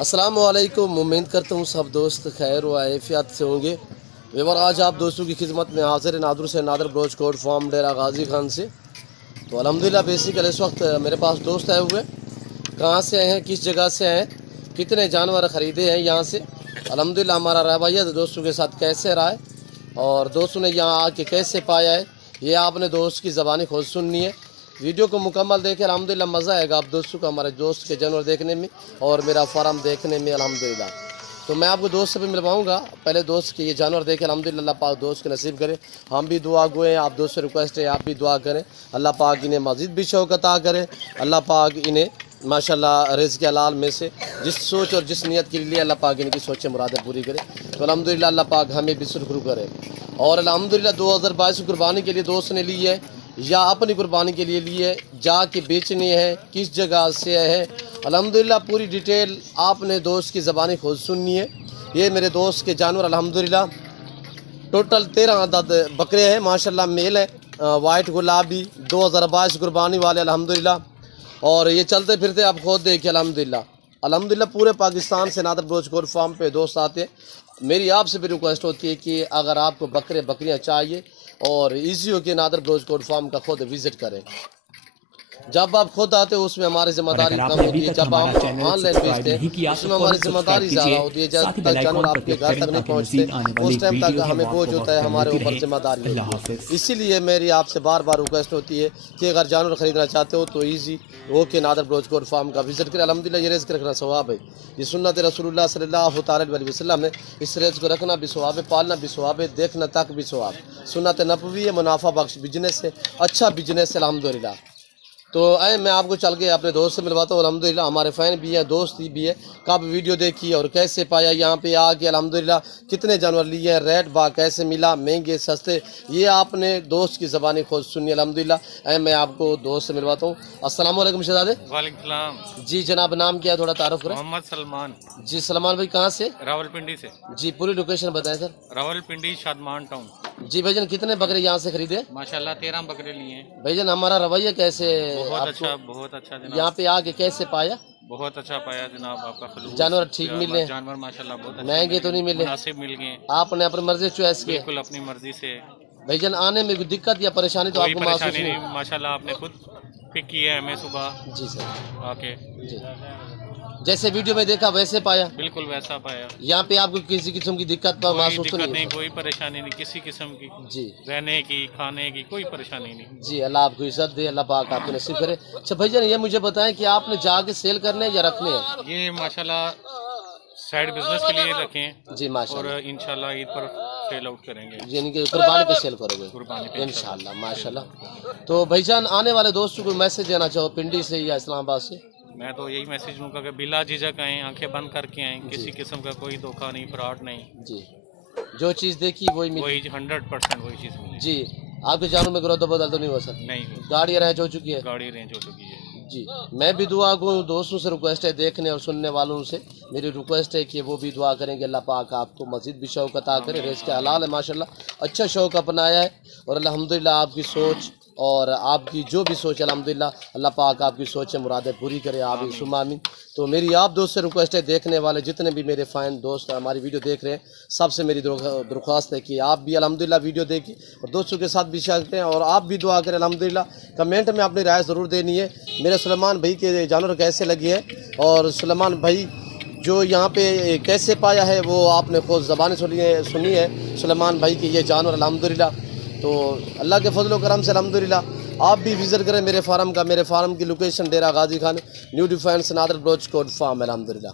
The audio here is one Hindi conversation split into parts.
अस्सलाम वालेकुम। उम्मीद करता हूँ सब दोस्त खैर व आफियत से होंगे। वेवर आज आप दोस्तों की खिदमत में हाजिर नादर से नादर ब्रोच कोट फार्म डेरा गाजी खान से। तो अल्हम्दुलिल्लाह बेसिकली इस वक्त मेरे पास दोस्त आए हुए, कहाँ से आए हैं, किस जगह से आए हैं, कितने जानवर ख़रीदे हैं यहाँ से। अल्हम्दुलिल्लाह हमारा रवैया दोस्तों के साथ कैसे रहा है और दोस्तों ने यहाँ आके कैसे पाया है, ये आपने दोस्त की ज़बानी खुद सुननी है। वीडियो को मुकम्मल देखें, अल्हम्दुलिल्लाह मज़ा आएगा आप दोस्तों को हमारे दोस्त के जानवर देखने में और मेरा फार्म देखने में अल्हम्दुलिल्लाह। तो मैं आपको दोस्त से भी मिलवाऊंगा, पहले दोस्त के ये जानवर देखें। अल्हम्दुलिल्लाह अल्लाह पाक दोस्त के नसीब करे, हम भी दुआ गो हैं, आप दोस्त से रिक्वेस्ट है आप भी दुआ करें। अल्लाह पाक इन्हें मज़ीद भी शौक़ अता करे, अल्लाह पाक इन्हें माशाल्लाह रिज़्क़ हलाल में से जिस सोच और जिस नियत के लिए अल्लाह पाक इनकी सोचें मुरादें पूरी करे। तो अल्हम्दुलिल्लाह अल्लाह पाक हमें भी सुरखरू करे। और अल्हम्दुलिल्लाह 2022 कुर्बानी के लिए दोस्त ने ली है या अपनी कुर्बानी के लिए लिए, जाके बेचनी है, किस जगह से है, अल्हम्दुलिल्लाह पूरी डिटेल आपने दोस्त की ज़बानी खुद सुननी है। ये मेरे दोस्त के जानवर अल्हम्दुलिल्लाह टोटल 13 अदद बकरे हैं माशाल्लाह, मेल है, वाइट गुलाबी 2022 कुर्बानी वाले अल्हम्दुलिल्लाह। और ये चलते फिरते आप खुद देखिए अल्हम्दुलिल्लाह पूरे पाकिस्तान से नादर ब्रोच कोट फार्म पे दोस्त आते हैं। मेरी आपसे भी रिक्वेस्ट होती है कि अगर आपको बकरे बकरियां चाहिए और ईजी हो के नादर ब्रोच कोट फार्म का खुद विज़िट करें। जब आप खुद आते हो उसमें हमारी जिम्मेदारी कम होती है, जब आप ऑनलाइन बेचते हैं उसमें हमारी जिम्मेदारी ज़्यादा होती है। जब तक जानवर आपके घर तक नहीं पहुंचते उस टाइम तक हमें बोझ होता है, हमारे ऊपर जिम्मेदारी होती है। इसीलिए मेरी आपसे बार बार रिक्वेस्ट होती है कि अगर जानवर ख़रीदना चाहते हो तो ईजी हो के नादर ब्रोच कोट फार्म का विजिट करें। अल्हम्दुलिल्लाह ये रिज़्क़ रखना सवाब है, ये सुन्नत रसूलुल्लाह सल्लल्लाहु अलैहि वसल्लम है। इस रिज़्क़ को रखना भी सवाब है, पालना भी सवाब है, देखना तक भी सवाब। सुन्नत नबवी है, मुनाफा बख्श बिजनेस है, अच्छा बिजनेस है अल्हम्दुलिल्लाह। तो आए मैं आपको चल के अपने दोस्त से मिलवाता हूँ। अल्हम्दुलिल्लाह हमारे फ़ैन भी हैं, दोस्त भी है, कब वीडियो देखी और कैसे पाया यहाँ पे आके, अल्हम्दुलिल्लाह कितने जानवर लिए हैं, रेट बा कैसे मिला, महंगे सस्ते, ये आपने दोस्त की ज़बानी खुद सुनी अल्हम्दुलिल्लाह। मैं आपको दोस्त से मिलवाता हूँ। अस्सलाम वालेकुम शहजादे। वालेकुम सलाम। जी जनाब, नाम क्या है, थोड़ा तारुफ करें। मोहम्मद सलमान। जी सलमान भाई कहाँ से? रावलपिंडी से। जी पूरी लोकेशन बताएं सर। रावलपिंडी शादमान टाउन। जी भाईजान कितने बकरे यहाँ से खरीदे? माशाल्लाह 13 बकरे लिए हैं। भाईजान हमारा रवैया कैसे, बहुत अच्छा जनाब। यहाँ पे आके कैसे पाया? बहुत अच्छा पाया जनाब, आपका खलूस जानवर ठीक मिले? जानवर माशाल्लाह बहुत अच्छे, महंगे तो नहीं मिले? मुनासिब मिल गए। आपने अपनी मर्जी चॉइस की? बिल्कुल अपनी मर्जी से। भाईजान आने में कोई दिक्कत या परेशानी तो आपको महसूस नहीं? माशाल्लाह आपने खुद पिक किया है हमें सुबह। जी सर ओके जी, जैसे वीडियो में देखा वैसे पाया? बिल्कुल वैसा पाया। यहाँ पे आपको किसी किस्म की दिक्कत महसूस नहीं? कोई परेशानी नहीं, किसी किस्म की जी, रहने की खाने की कोई परेशानी नहीं। जी अल्लाह आपको इज्जत दे, अल्लाह पाक आपको नसीब करे। अच्छा भाईजान ये मुझे बताएं कि आपने जाके सेल करने या रखने हैं? ये माशाल्लाह साइड बिजनेस के लिए रखें जी माशाल्लाह, और इंशाल्लाह ईद पर सेल आउट करेंगे, यानी कि कुर्बानी पे सेल करोगे? कुर्बानी पे इंशाल्लाह माशाल्लाह। तो भाईजान आने वाले दोस्तों को मैसेज देना चाहो पिंडी से या इस्लामाबाद से? मैं तो यही मैसेज दूंगा कि बिला झिझक आए, आंखें बंद करके आए, किसी किस्म का कोई धोखा नहीं, फ्रॉड नहीं जी, जो चीज़ देखी वही मिली, वही 100% वही चीज़ मिली जी। आपके जानों में ग्रोथ बदल तो नहीं हुआ सर? नहीं, गाड़ी अरेंज हो चुकी है? गाड़ी रेंज हो चुकी है जी। मैं भी दुआ को दोस्तों से रिक्वेस्ट है, देखने और सुनने वालों से मेरी रिक्वेस्ट है कि वो भी दुआ करेंगे अल्लाह पाक आपको मज़ीद भी शौक़ अता करे। रिज़्क़ हलाल है माशाल्लाह, अच्छा शौक़ अपनाया है और अल्हम्दुलिल्लाह आपकी सोच और आपकी जो भी सोच अल्हम्दुलिल्लाह अल्लाह पाक आपकी सोचें मुरादें पूरी करे, आप सुमामीन। तो मेरी आप दोस्त से रिक्वेस्ट है, देखने वाले जितने भी मेरे फ़ैन दोस्त हमारी वीडियो देख रहे हैं सबसे मेरी दरख्वास्त है कि आप भी अल्हम्दुलिल्लाह वीडियो देखिए और दोस्तों के साथ भी शेयर करें और आप भी दुआ करें अल्हम्दुलिल्लाह। कमेंट में अपनी राय ज़रूर देनी है। मेरे सुलेमान भाई के जानवर कैसे लगे हैं और सुलेमान भाई जो यहाँ पे कैसे पाया है वो आपने खुद ज़बानी सुनी है सुलेमान भाई की ये जानवर अल्हम्दुलिल्लाह। तो अल्लाह के फजल व करम से अल्हम्दुलिल्लाह आप भी विज़िट करें मेरे फार्म का। मेरे फार्म की location Dera Ghazi Khan new defence Nadir Baloch goat farm अल्हम्दुलिल्लाह।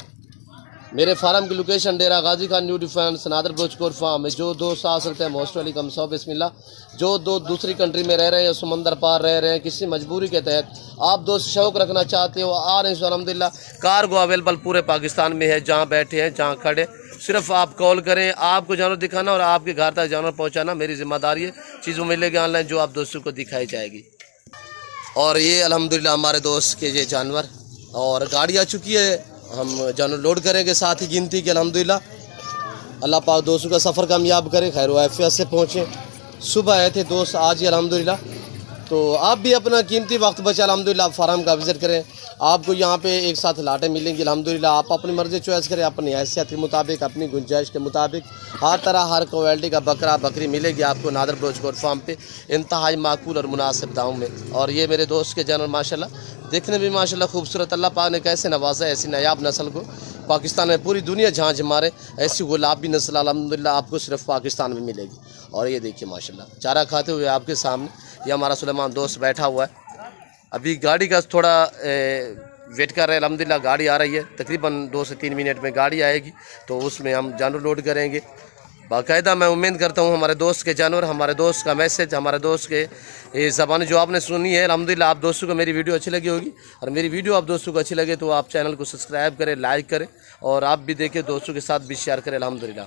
मेरे फार्म की location Dera Ghazi Khan new defence Nadir Baloch goat farm है। जो दोस्त आ सकते हैं मोस्ट वेलकम, सौ बिस्मिल्लाह। जो दो दूसरी कंट्री में रह रहे हैं, समंदर पार रह रहे हैं, किसी मजबूरी के तहत आप दोस्त शौक़ रखना चाहते हो आ रहे हैं, अल्हम्दुलिल्लाह कार्गो अवेलेबल पूरे पाकिस्तान में है। जहाँ बैठे हैं जहाँ खड़े सिर्फ आप कॉल करें, आपको जानवर दिखाना और आपके घर तक जानवर पहुंचाना मेरी जिम्मेदारी है। चीज़ों मिलेगी ऑनलाइन जो आप दोस्तों को दिखाई जाएगी। और ये अल्हम्दुलिल्लाह हमारे दोस्त के ये जानवर और गाड़ी आ चुकी है, हम जानवर लोड करेंगे साथ ही गिनती के अल्हम्दुलिल्लाह। अल्लाह पाक दोस्तों का सफ़र कामयाब करे, खैर आफियत से पहुँचें। सुबह आए थे दोस्त आज ही अल्हम्दुलिल्लाह तो आप भी अपना कीमती वक्त बचा अल्हम्दुलिल्लाह फार्म का विज़िट करें। आपको यहाँ पे एक साथ लाटें मिलेंगी अल्हम्दुलिल्लाह। आप अपनी मर्ज़ी चॉइस करें, अपनी हैसियत के मुताबिक, अपनी गुंजाइश के मुताबिक हर तरह हर क्वालिटी का बकरा बकरी मिलेगी आपको नादर बलोच गोट फार्म पे इंतहाई माकूल और मुनासिब दामों में। और ये मेरे दोस्त के जानवर माशाल्लाह देखने में माशाल्लाह खूबसूरत, अल्लाह पाक ने कैसे नवाजा ऐसी नायाब नस्ल को। पाकिस्तान में पूरी दुनिया झांझ मारे ऐसी गुलाबी नस्ल अल्हम्दुलिल्लाह आपको सिर्फ पाकिस्तान में मिलेगी। और ये देखिए माशाल्लाह चारा खाते हुए आपके सामने ये हमारा सुलेमान दोस्त बैठा हुआ है। अभी गाड़ी का थोड़ा वेट कर रहे हैं अल्हम्दुलिल्लाह। गाड़ी आ रही है, तकरीबन 2 से 3 मिनट में गाड़ी आएगी तो उसमें हम जानवर लोड करेंगे बाकायदा। मैं उम्मीद करता हूँ हमारे दोस्त के जानवर, हमारे दोस्त का मैसेज, हमारे दोस्त के ज़बान जो आपने सुनी है अल्हम्दुलिल्लाह आप दोस्तों को मेरी वीडियो अच्छी लगी होगी। और मेरी वीडियो आप दोस्तों को अच्छी लगे तो आप चैनल को सब्सक्राइब करें, लाइक करें और आप भी देखें दोस्तों के साथ भी शेयर करें अल्हम्दुलिल्लाह।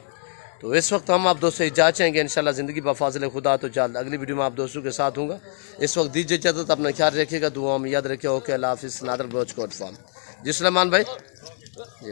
तो इस वक्त हम आप दोस्तों इजाज़त चाहेंगे इंशाल्लाह ज़िंदगी बफाज़िल खुदा तो जल्द अगली वीडियो में आप दोस्तों के साथ हूँगा। इस वक्त दीजिए इजाज़त, अपना ख्याल रखिएगा, दुआ में याद रखिए। ओके, अल्लाह हाफ़िज़। Nadir Baloch goat farm. जी सुलेमान भाई जी।